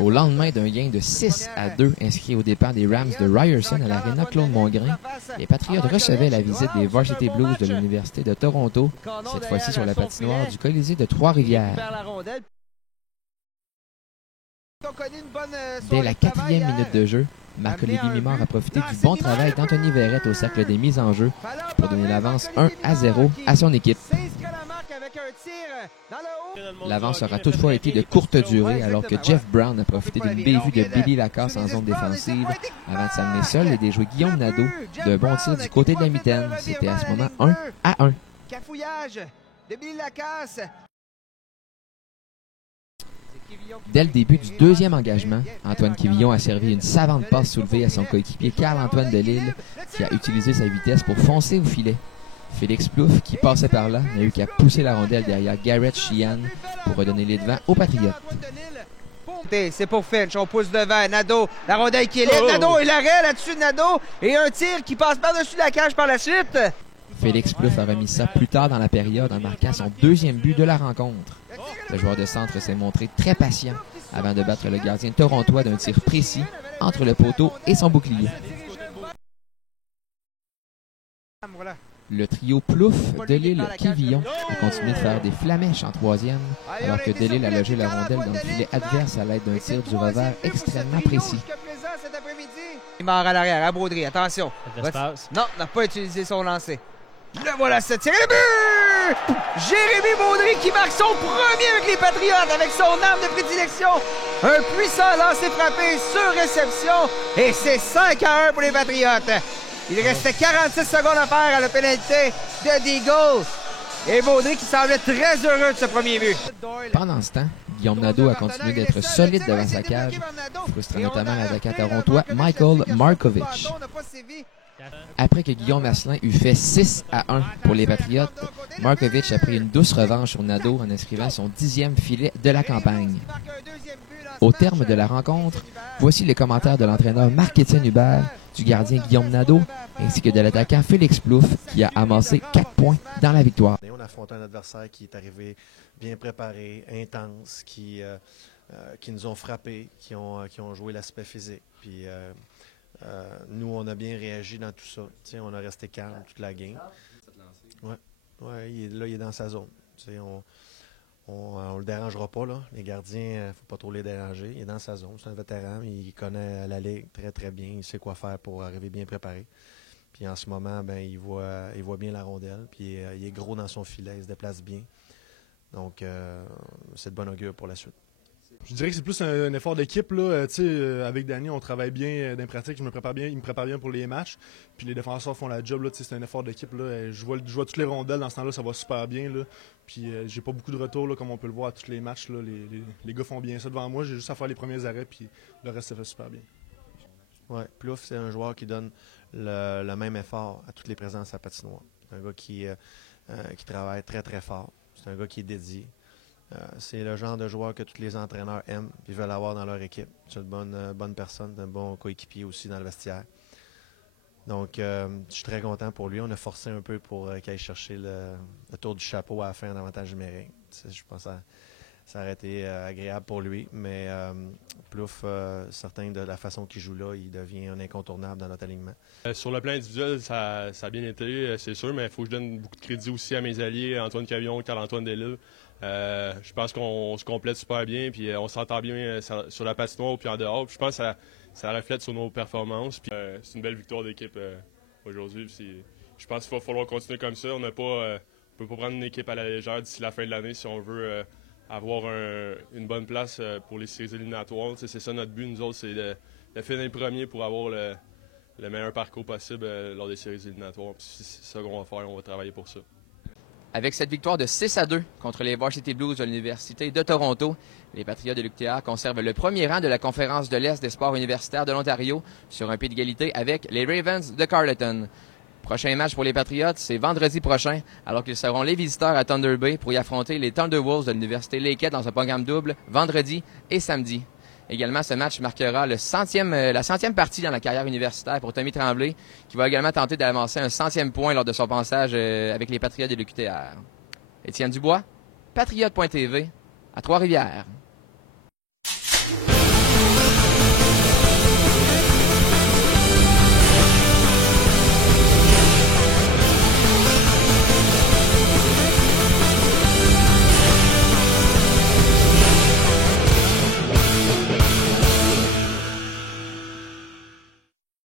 Au lendemain d'un gain de 6-2 inscrit au départ des Rams de Ryerson à l'Arena Claude-Mongrain, les Patriotes recevaient la visite des Varsity Blues de l'Université de Toronto, cette fois-ci sur la patinoire du Colisée de Trois-Rivières. Dès la 4e minute de jeu, Marc-Olivier Mimard a profité du bon travail d'Anthony Verrette au cercle des mises en jeu pour donner l'avance 1-0 à son équipe. L'avance aura toutefois été de courte durée alors que Jeff Brown a profité d'une bévue de Billy Lacasse en zone défensive avant de s'amener seul et de jouer Guillaume Nadeau d'un bon tir du côté de la mitaine. C'était à ce moment 1-1. Cafouillage de Billy Lacasse. Dès le début du deuxième engagement, Antoine Quivillon a servi une savante passe soulevée à son coéquipier Carl-Antoine Delisle qui a utilisé sa vitesse pour foncer au filet. Félix Plouffe, qui passait par là, n'a eu qu'à pousser la rondelle derrière Garrett Sheehan pour redonner les devants aux Patriotes. C'est pour Finch, on pousse devant, Nadeau, la rondelle qui est libre, Nadeau et l'arrêt là-dessus de Nadeau, et un tir qui passe par-dessus la cage par la suite. Félix Plouffe a remis ça plus tard dans la période en marquant son deuxième but de la rencontre. Le joueur de centre s'est montré très patient avant de battre le gardien torontois d'un tir précis entre le poteau et son bouclier. Le trio Plouffe, Delisle, Quivillon a continué de faire des flamèches en troisième, alors que Delisle a logé la rondelle dans le filet adverse à l'aide d'un tir du revers extrêmement précis. Il marre à l'arrière, à Baudry, attention. Non, n'a pas utilisé son lancer. Le voilà, ce tir, le but! Jérémy Baudry qui marque son premier avec les Patriotes avec son arme de prédilection. Un puissant lancer frappé sur réception et c'est 5-1 pour les Patriotes. Il restait 46 secondes à faire à la pénalité de Deagle. Et Baudry qui semblait très heureux de ce premier but. Pendant ce temps, Guillaume Nadeau a continué d'être solide devant sa cage, frustrant notamment l'attaquant torontois Michael Markovich. Après que Guillaume Asselin eut fait 6-1 pour les Patriotes, Markovich a pris une douce revanche sur Nadeau en inscrivant son 10e filet de la campagne. Au terme de la rencontre, voici les commentaires de l'entraîneur Marc-Étienne Hubert, du gardien Guillaume Nadeau, ainsi que de l'attaquant Félix Plouffe, qui a amassé 4 points dans la victoire. On a affronté un adversaire qui est arrivé bien préparé, intense, qui nous ont frappés, qui ont joué l'aspect physique. Puis, nous, on a bien réagi dans tout ça. T'sais, on a resté calme toute la game. Ouais, il est dans sa zone. On le dérangera pas, là. Les gardiens, il ne faut pas trop les déranger. Il est dans sa zone. C'est un vétéran, il connaît la ligue très, très bien. Il sait quoi faire pour arriver bien préparé. Puis en ce moment, ben, il voit bien la rondelle. Puis il est gros dans son filet, il se déplace bien. Donc, c'est de bon augure pour la suite. Je dirais que c'est plus un effort d'équipe. Avec Danny, on travaille bien dans les pratiques. Il me prépare bien pour les matchs. Puis les défenseurs font la job. C'est un effort d'équipe. Je vois toutes les rondelles dans ce temps-là, ça va super bien. Là. Puis j'ai pas beaucoup de retours, là, comme on peut le voir à tous les matchs. Là. Les gars font bien ça devant moi. J'ai juste à faire les premiers arrêts. Puis le reste, ça fait super bien. Oui, Plouffe, c'est un joueur qui donne le même effort à toutes les présences à patinoire. C'est un gars qui travaille très, très fort. C'est un gars qui est dédié. C'est le genre de joueur que tous les entraîneurs aiment et veulent avoir dans leur équipe. C'est une bonne personne, un bon coéquipier aussi dans le vestiaire. Donc, je suis très content pour lui. On a forcé un peu pour qu'il aille chercher le tour du chapeau à la fin en avantage numérique. Je pense que ça aurait été agréable pour lui. Mais Plouffe, certain de la façon qu'il joue là, il devient un incontournable dans notre alignement. Sur le plan individuel, ça a bien été, c'est sûr, mais il faut que je donne beaucoup de crédit aussi à mes alliés, Antoine Quivillon, Carl-Antoine Delisle. Je pense qu'on se complète super bien, puis on s'entend bien sur la patinoire puis en dehors. Puis je pense que ça reflète sur nos performances. Puis c'est une belle victoire d'équipe aujourd'hui. Je pense qu'il va falloir continuer comme ça. On ne peut pas prendre une équipe à la légère d'ici la fin de l'année si on veut avoir une bonne place pour les séries éliminatoires. C'est ça notre but, nous autres, c'est de finir premier pour avoir le meilleur parcours possible lors des séries éliminatoires. C'est ça qu'on va faire, on va travailler pour ça. Avec cette victoire de 6-2 contre les Varsity Blues de l'Université de Toronto, les Patriotes de l'UQTR conservent le premier rang de la Conférence de l'Est des sports universitaires de l'Ontario sur un pied d'égalité avec les Ravens de Carleton. Prochain match pour les Patriotes, c'est vendredi prochain, alors qu'ils seront les visiteurs à Thunder Bay pour y affronter les Thunderwolves de l'Université Lakehead dans un programme double vendredi et samedi. Également, ce match marquera la 100e partie dans la carrière universitaire pour Tommy Tremblay, qui va également tenter d'avancer un 100e point lors de son passage avec les Patriotes de l'UQTR. Étienne Dubois, Patriote.tv, à Trois-Rivières.